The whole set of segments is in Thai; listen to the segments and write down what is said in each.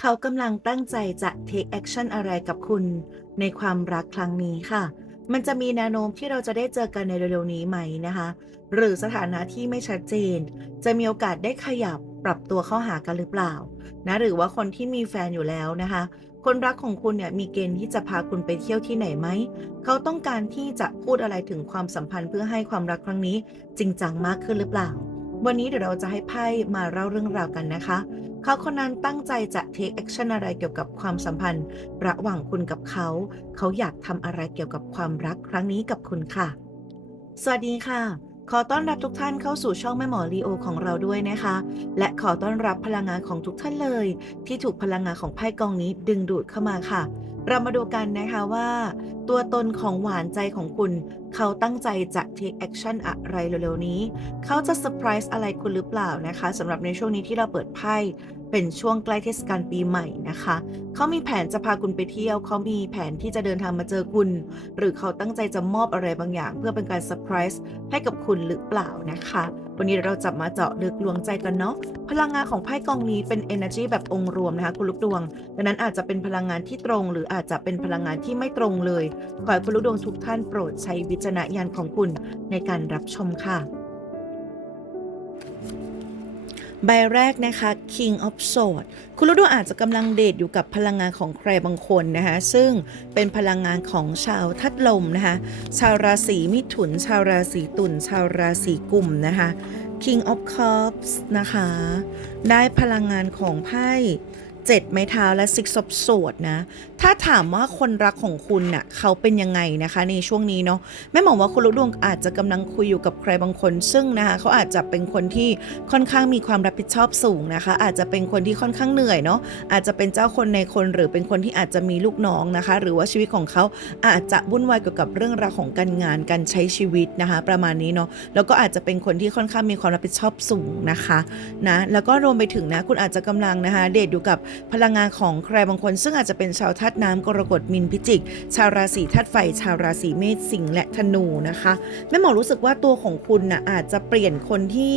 เขากำลังตั้งใจจะ take action อะไรกับคุณ ในความรักครั้งนี้ค่ะ มันจะมีแนวโน้มที่เราจะได้เจอกันในเร็วๆนี้ไหมนะคะ หรือสถานะที่ไม่ชัดเจน จะมีโอกาสได้ขยับปรับตัวเข้าหากันหรือเปล่า นะ หรือว่าคนที่มีแฟนอยู่แล้วนะคะ คนรักของคุณเนี่ยมีเกณฑ์ที่จะพาคุณไปเที่ยวที่ไหนไหม เขาต้องการที่จะพูดอะไรถึงความสัมพันธ์เพื่อให้ความรักครั้งนี้จริงจังมากขึ้นหรือเปล่า วันนี้เดี๋ยวเราจะให้ไพ่มาเล่าเรื่องราวกันนะคะ เขาคนนั้นตั้งใจจะ take action อะไรเกี่ยวกับความสัมพันธ์ ระหว่างคุณกับเขา เขาอยากทำอะไรเกี่ยวกับความรักครั้งนี้กับคุณค่ะ สวัสดีค่ะ ขอต้อนรับทุกท่านเข้าสู่ช่องแม่หมอลีโอของเราด้วยนะคะ และขอต้อนรับพลังงานของทุกท่านเลย ที่ถูกพลังงานของไพ่กองนี้ดึงดูดเข้ามาค่ะ เรามาดูกันนะคะว่า ตัวตนของหวานใจของคุณ เขาตั้งใจจะ take action อะไรเร็วๆนี้ เขาจะเซอร์ไพรส์อะไรคุณหรือเปล่านะคะสำหรับในช่วงนี้ที่เราเปิดไพ่เป็นช่วงใกล้เทศกาลปีใหม่นะคะ เขามีแผนจะพาคุณไปเที่ยว เขามีแผนที่จะเดินทางมาเจอคุณ หรือเขาตั้งใจจะมอบอะไรบางอย่าง เพื่อเป็นการเซอร์ไพรส์ให้กับคุณหรือเปล่านะคะ วันนี้เราจะมาเจาะลึกลวงใจกันเนาะ พลังงานของไพ่กองนี้เป็น energy แบบองค์รวมนะคะคุณลูกดวง ดังนั้นอาจจะเป็นพลังงานที่ตรง หรืออาจจะเป็นพลังงานที่ไม่ตรงเลย ขอให้คุณลูกดวงทุกท่านโปรดใช้วิจารณญาณของคุณในการรับชมค่ะ ใบแรกนะคะ King of Swords คุณลูกดวงอาจจะกำลังเดทอยู่กับพลังงานของใครบางคนนะคะซึ่งเป็นพลังงานของชาวทัดลมนะคะ ชาวราศีมิถุน ชาวราศีตุลชาวราศีกุมนะคะ King of Cups นะคะ ได้พลังงานของไพ่ เจ็ดไม้เท้าและ Six of Swords นะ ถ้าถามว่าคนรักของคุณน่ะเขาเป็นยังไงนะคะในช่วงนี้เนาะแม่หมองว่าคุณลูกดวงอาจจะกำลังคุยอยู่กับใครบางคน ซึ่งนะคะเขาอาจจะเป็นคนที่ค่อนข้างมีความรับผิดชอบสูงนะคะ อาจจะเป็นคนที่ค่อนข้างเหนื่อยเนาะอาจจะเป็นเจ้าคนในคนหรือเป็นคนที่อาจจะมีลูกน้องนะคะ หรือว่าชีวิตของเขาอาจจะวุ่นวายเกี่ยวกับเรื่องราวของการงานการใช้ชีวิตนะคะ ประมาณนี้เนาะแล้วก็อาจจะเป็นคนที่ค่อนข้างมีความรับผิดชอบสูงนะคะนะแล้วก็รวมไปถึงนะคุณอาจจะกำลังนะคะเดทอยู่กับพลังงานของใครบางคน ซึ่งอาจจะเป็นชาวธาตุน้ำกรกฎมินพิจิก ชาวราศีธาตุไฟ ชาวราศีเมษสิงห์และธนูนะคะแม่หมอรู้สึกว่าตัวของคุณน่ะอาจจะเปลี่ยนคนที่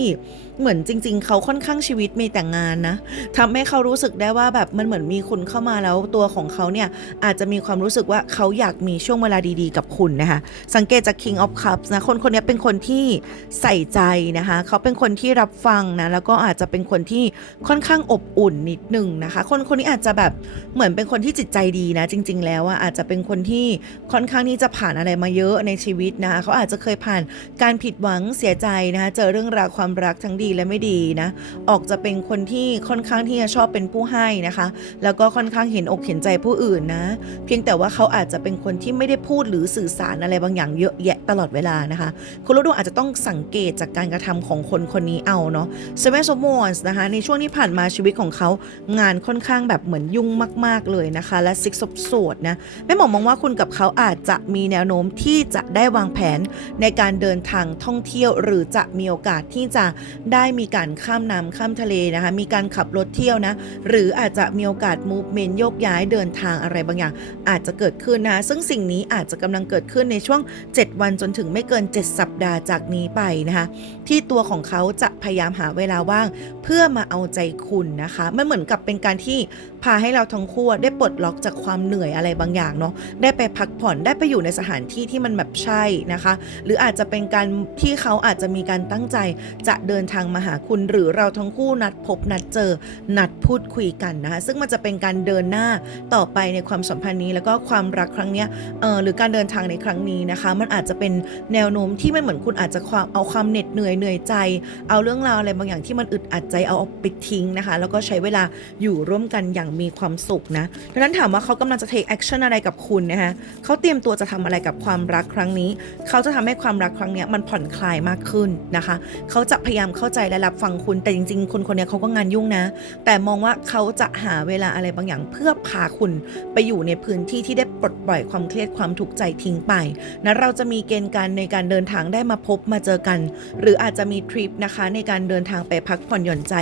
เหมือนจริง ๆ เขาค่อนข้างชีวิตมีแต่งานนะทำให้เขารู้สึกได้ว่าแบบมันเหมือนมีคุณเข้ามาแล้วตัวของเขาเนี่ยอาจจะมีความรู้สึกว่าเขาอยากมีช่วงเวลาดีๆ กับคุณนะคะสังเกตจาก King of Cups นะคนคนนี้เป็นคนที่ใส่ใจนะคะเขาเป็นคนที่รับฟังนะแล้วก็อาจจะเป็นคนที่ค่อนข้างอบอุ่นนิดหนึ่งนะคะ คนคนนี้อาจจะแบบเหมือนเป็นคนที่จิตใจดีนะ จริง ๆ แล้วอะอาจจะเป็นคนที่ค่อนข้างที่จะผ่านอะไรมาเยอะในชีวิตนะคะเขาอาจจะเคยผ่านการผิดหวังเสียใจนะคะเจอเรื่องราวความรักทั้งดีและไม่ดีนะ ออกจะเป็นคนที่ค่อนข้างที่จะชอบเป็นผู้ให้นะคะ แล้วก็ค่อนข้างเห็นอกเห็นใจผู้อื่นนะ เพียงแต่ว่าเขาอาจจะเป็นคนที่ไม่ได้พูดหรือสื่อสารอะไรบางอย่างเยอะแยะตลอดเวลานะคะ คุณลูกดวงอาจจะต้องสังเกตจากการกระทำของคนคนนี้เอาเนาะ Seven of Wands นะคะในช่วงที่ผ่านมาชีวิตของเขางานค่อนข้างแบบเหมือนยุ่งมาก ๆเลยนะคะ และ Six of Swords นะแม่หมอมองว่าคุณกับเขาอาจจะมีแนวโน้มที่จะได้วางแผนในการเดินทางท่องเที่ยว หรือจะมีโอกาสที่จะได้ได้มีการข้ามน้ำข้ามทะเลนะคะ มีการขับรถเที่ยวนะ หรืออาจจะมีโอกาส movement โยกย้ายเดินทางอะไรบางอย่าง อาจจะเกิดขึ้นนะซึ่งสิ่งนี้อาจจะกำลังเกิดขึ้นในช่วง 7 วันจนถึงไม่เกิน 7 สัปดาห์จากนี้ไปนะคะ ที่ตัวของเขาจะพยายามหาเวลาว่าง เพื่อมาเอาใจคุณนะคะมันเหมือนกับเป็นการที่พาให้เราทั้งคู่ได้ปลดล็อกจากความเหนื่อยอะไรบางอย่างเนาะได้ไปพักผ่อนได้ไปอยู่ในสถานที่ที่มันแบบใช่นะคะ หรืออาจจะเป็นการที่เขาอาจจะมีการตั้งใจจะเดินทางมาหาคุณ หรือเราทั้งคู่นัดพบนัดเจอ นัดพูดคุยกันนะคะซึ่งมันจะเป็นการเดินหน้าต่อไปในความสัมพันธ์นี้ แล้วก็ความรักครั้งเนี้ยเออหรือการเดินทางในครั้งนี้นะคะ มันอาจจะเป็นแนวโน้มที่มันเหมือนคุณอาจจะความเอาความเหน็ดเหนื่อยเหนื่อยใจ เอาเรื่องราวอะไรบางอย่างที่มันอึดอัดใจเอาออกไปทิ้งนะคะ แล้วก็ใช้เวลาอยู่ร่วมกันอย่างมีความสุขนะดังนั้นถามว่าเขากำลังจะ take action อะไรกับคุณนะคะเขาเตรียมตัวจะทำอะไรกับความรักครั้งนี้ เขาจะทำให้ความรักครั้งเนี้ยมันผ่อนคลายมากขึ้นนะคะ เขาจะพยายามเข้าใจและรับฟังคุณแต่จริง ๆ คนคนเนี้ยเขาก็งานยุ่งนะ แต่มองว่าเขาจะหาเวลาอะไรบางอย่างเพื่อพาคุณไปอยู่ในพื้นที่ที่ได้ปลดปล่อยความเครียดความทุกข์ใจทิ้งไปนะเราจะมีเกณฑ์การในการเดินทางได้มาพบมาเจอกัน หรืออาจจะมีทริปนะคะในการเดินทางไปพักผ่อนหย่อนใจ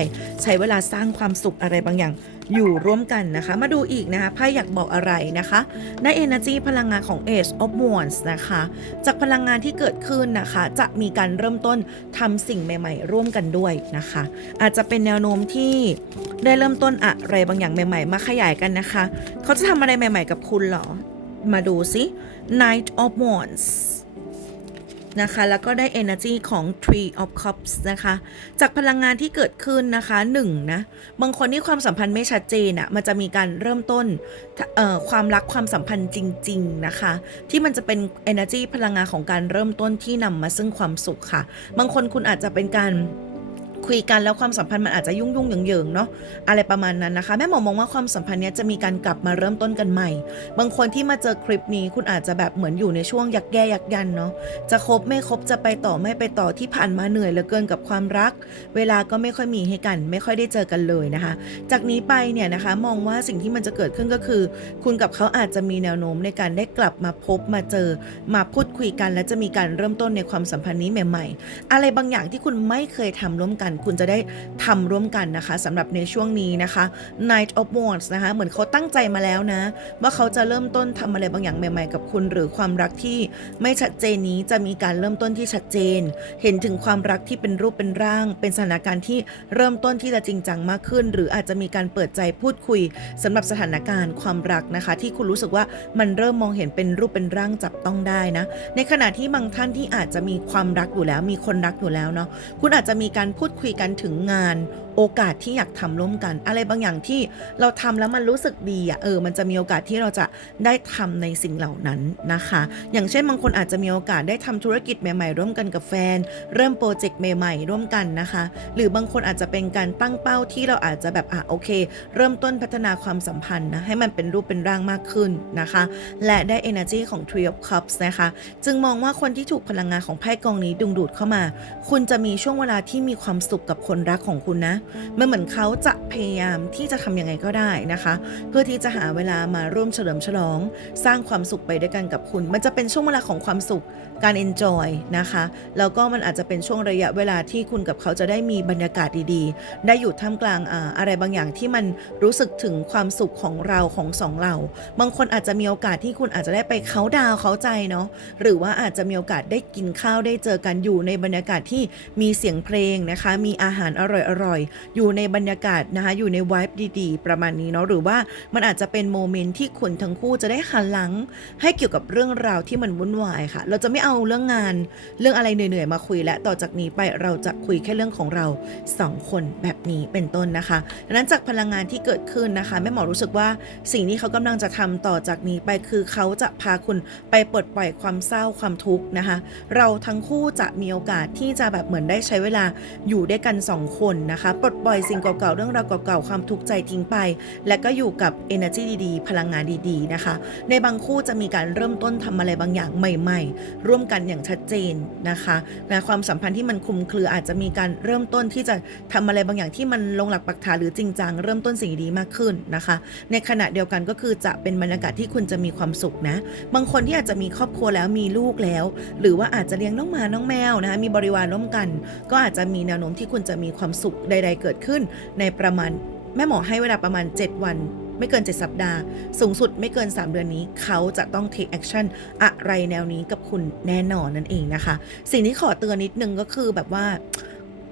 ใช้เวลาสร้างความสุขอะไรบางอย่าง อยู่ร่วมกันนะคะ มาดูอีกนะคะไพ่อยากบอกอะไรนะคะได้ energy พลังงานของ Ace of Wands นะคะ จากพลังงานที่เกิดขึ้นนะคะ จะมีการเริ่มต้นทำสิ่งใหม่ ๆ ร่วมกันด้วยนะคะ อาจจะเป็นแนวโน้มที่ได้เริ่มต้นอะไรบางอย่างใหม่ ๆ มาขยายกันนะคะ เขาจะทำอะไรใหม่ ๆ กับคุณเหรอ มาดูสิ Knight of Wands นะคะ แล้วก็ได้ energy ของ Tree of Cups นะคะ จากพลังงานที่เกิดขึ้นนะคะหนึ่งนะบางคนที่ความสัมพันธ์ไม่ชัดเจนอะ่ะมันจะมีการเริ่มต้นความรักความสัมพันธ์จริง ๆ นะคะ ที่มันจะเป็น energy พลังงานของการเริ่มต้นที่นำมาซึ่งความสุขค่ะ บางคนคุณอาจจะเป็นการ คุยกันแล้วความสัมพันธ์มันอาจจะยุ่งยุ่งเหยิงๆเนาะอะไรประมาณนั้นนะคะ แม่หมอมองว่าความสัมพันธ์เนี้ยจะมีการกลับมาเริ่มต้นกันใหม่ บางคนที่มาเจอคลิปนี้คุณอาจจะแบบเหมือนอยู่ในช่วงยักแย่ยักยันเนาะจะคบไม่คบจะไปต่อไม่ไปต่อที่ผ่านมาเหนื่อยเหลือเกินกับความรัก เวลาก็ไม่ค่อยมีให้กัน ไม่ค่อยได้เจอกันเลยนะคะ จากนี้ไปเนี่ยนะคะมองว่าสิ่งที่มันจะเกิดขึ้นก็คือ คุณกับเขาอาจจะมีแนวโน้มในการได้กลับมาพบมาเจอ มาพูดคุยกัน และจะมีการเริ่มต้นในความสัมพันธ์นี้ใหม่ ๆ อะไรบางอย่างที่คุณไม่เคยทำร่วมกันคุณจะได้ทำร่วมกันนะคะสำหรับในช่วงนี้นะคะ Night of Wands นะคะ เหมือนเขาตั้งใจมาแล้วนะ ว่าเขาจะเริ่มต้นทำอะไรบางอย่างใหม่ ๆ กับคุณ หรือความรักที่ไม่ชัดเจนนี้จะมีการเริ่มต้นที่ชัดเจน เห็นถึงความรักที่เป็นรูปเป็นร่าง เป็นสถานการณ์ที่เริ่มต้นที่จะจริงจังมากขึ้น หรืออาจจะมีการเปิดใจพูดคุยสำหรับสถานการณ์ความรักนะคะ ที่คุณรู้สึกว่ามันเริ่มมองเห็นเป็นรูปเป็นร่างจับต้องได้นะ ในขณะที่บางท่านที่อาจจะมีความรักอยู่แล้ว มีคนรักอยู่แล้วเนาะคุณอาจจะมีการพูดคุยยกันถึงงาน โอกาสที่อยากทำร่วมกัน อะไรบางอย่างที่เราทำแล้วมันรู้สึกดีอะ่ะเออมันจะมีโอกาสที่เราจะได้ทำในสิ่งเหล่านั้นนะคะ อย่างเช่นบางคนอาจจะมีโอกาสได้ทำธุรกิจใหม่ ๆ ร่วมกันกับแฟน เริ่มโปรเจกต์ใหม่ ๆ ร่วมกันนะคะ หรือบางคนอาจจะเป็นการตั้งเป้าที่เราอาจจะแบบอะโอเค เริ่มต้นพัฒนาความสัมพันธ์นะให้มันเป็นรูปเป็นร่างมากขึ้นนะคะ และได้ energy ของ Tree of Cups นะคะ จึงมองว่าคนที่ถูกพลังงานของไพ่กองนี้ดึงดูดเข้ามา คุณจะมีช่วงเวลาที่มีความสุขกับคนรักของคุณนะมันเหมือนเขาจะพยายามที่จะทำยังไงก็ได้นะคะ เพื่อที่จะหาเวลามาร่วมเฉลิมฉลอง สร้างความสุขไปด้วยกันกับคุณ มันจะเป็นช่วงเวลาของความสุขการ enjoy นะคะแล้วก็มันอาจจะเป็นช่วงระยะเวลาที่คุณกับเขาจะได้มีบรรยากาศดีๆ ได้อยู่ท่ามกลางอาอะไรบางอย่างที่มันรู้สึกถึงความสุขของเราของสองเรา บางคนอาจจะมีโอกาสที่คุณอาจจะได้ไปเขาดาวเขาใจเนาะหรือว่าอาจจะมีโอกาสได้กินข้าวได้เจอกันอยู่ในบรรยากาศที่มีเสียงเพลงนะคะ มีอาหารอร่อยๆอยู่ในบรรยากาศนะคะ อยู่ในวายดีๆ ประมาณนี้เนาะหรือว่ามันอาจจะเป็นโมเมนต์ที่คุณทั้งคู่จะได้หันหลัง ให้เกี่ยวกับเรื่องราวที่มันวุ่นวายค่ะ เราจะไม่เอาเรื่องงานเรื่องอะไรเหนื่อยๆมาคุยและต่อจากนี้ไปเราจะคุยแค่เรื่องของเราสองคนแบบนี้เป็นต้นนะคะดังนั้นจากพลังงานที่เกิดขึ้นนะคะแม่หมอรู้สึกว่าสิ่งที่เขากำลังจะทำต่อจากนี้ไปคือเขาจะพาคุณไปปลดปล่อยความเศร้าความทุกข์นะคะ เราทั้งคู่จะมีโอกาสที่จะแบบเหมือนได้ใช้เวลาอยู่ด้วยกันสองคนนะคะปดปล่อยสิ่งเก่าๆเรื่องราวเก่าๆความทุกข์ใจทิ้งไป และก็อยู่กับ energy ดีๆ พลังงานดีๆนะคะ ในบางคู่จะมีการเริ่มต้นทำอะไรบางอย่างใหม่ ๆ ร่วมกันอย่างชัดเจนนะคะนะความสัมพันธ์ที่มันคลุมเครืออาจจะมีการเริ่มต้นที่จะทำอะไรบางอย่างที่มันลงหลักปักฐานหรือจริงจังเริ่มต้นสิ่งดีมากขึ้นนะคะ ในขณะเดียวกันก็คือจะเป็นบรรยากาศที่คุณจะมีความสุขนะ บางคนที่อาจจะมีครอบครัวแล้วมีลูกแล้ว หรือว่าอาจจะเลี้ยงน้องหมาน้องแมวนะคะมีบริวารร่วมกัน ก็อาจจะมีแนวโน้มที่คุณจะมีความสุขใดๆเกิดขึ้นในประมาณแม่หมอให้เวลาประมาณ 7 วัน ไม่เกิน 7 สัปดาห์ สูงสุดไม่เกิน 3 เดือนนี้ เขาจะต้อง take action อะไรแนวนี้กับคุณแน่นอนนั่นเองนะคะ สิ่งที่ขอเตือนนิดนึงก็คือแบบว่า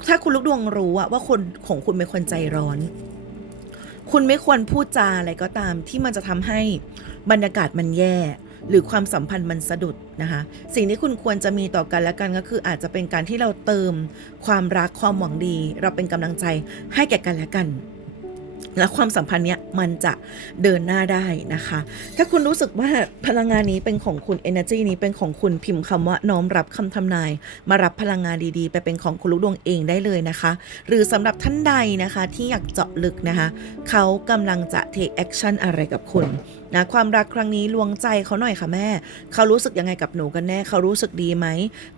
ถ้าคุณลูกดวงรู้ว่าคนของคุณเป็นคนใจร้อนคุณไม่ควรพูดจาอะไรก็ตามที่มันจะทำให้บรรยากาศมันแย่ หรือความสัมพันธ์มันสะดุดนะคะ สิ่งที่คุณควรจะมีต่อกันและกันก็คืออาจจะเป็นการที่เราเติมความรักความหวังดี เราเป็นกำลังใจให้แก่กันและกัน และความสัมพันธ์เนี้ยมันจะเดินหน้าได้นะคะ ถ้าคุณรู้สึกว่าพลังงานนี้เป็นของคุณ energy นี้เป็นของคุณพิมพ์คำว่าน้อมรับคำทำนาย มารับพลังงานดีๆ ไปเป็นของคุณลูกดวงเองได้เลยนะคะ หรือสำหรับท่านใดนะคะที่อยากเจาะลึกนะคะ เขากำลังจะ take action อะไรกับคุณนะความรักครั้งนี้ลวงใจเขาหน่อยค่ะแม่ เขารู้สึกยังไงกับหนูกันแน่ เขารู้สึกดีไหม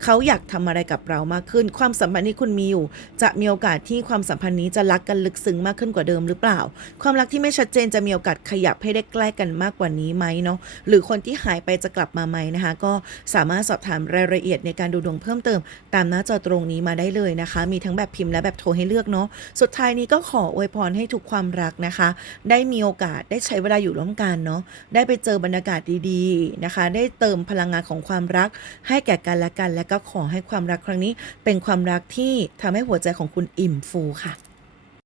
เขาอยากทำอะไรกับเรามากขึ้น ความสัมพันธ์ที่คุณมีอยู่ จะมีโอกาสที่ความสัมพันธ์นี้จะรักกันลึกซึ้งมากขึ้นกว่าเดิมหรือเปล่าล่า ความรักที่ไม่ชัดเจนจะมีโอกาสขยับให้ได้ใกล้กันมากกว่านี้ไหมเนาะ หรือคนที่หายไปจะกลับมาไหมนะคะ ก็สามารถสอบถามรายละเอียดในการดูดวงเพิ่มเติม ตามหน้าจอตรงนี้มาได้เลยนะคะ มีทั้งแบบพิมพ์และแบบโทรให้เลือกเนาะ สุดท้ายนี้ก็ขออวยพรให้ทุกความรักนะคะ ได้มีโอกาสได้ใช้เวลาอยู่ร่วมกันเนาะได้ไปเจอบรรยากาศดีๆนะคะ ได้เติมพลังงานของความรัก ให้แก่กันและกัน และก็ขอให้ความรักครั้งนี้ เป็นความรักที่ทำให้หัวใจของคุณอิ่มฟูค่ะ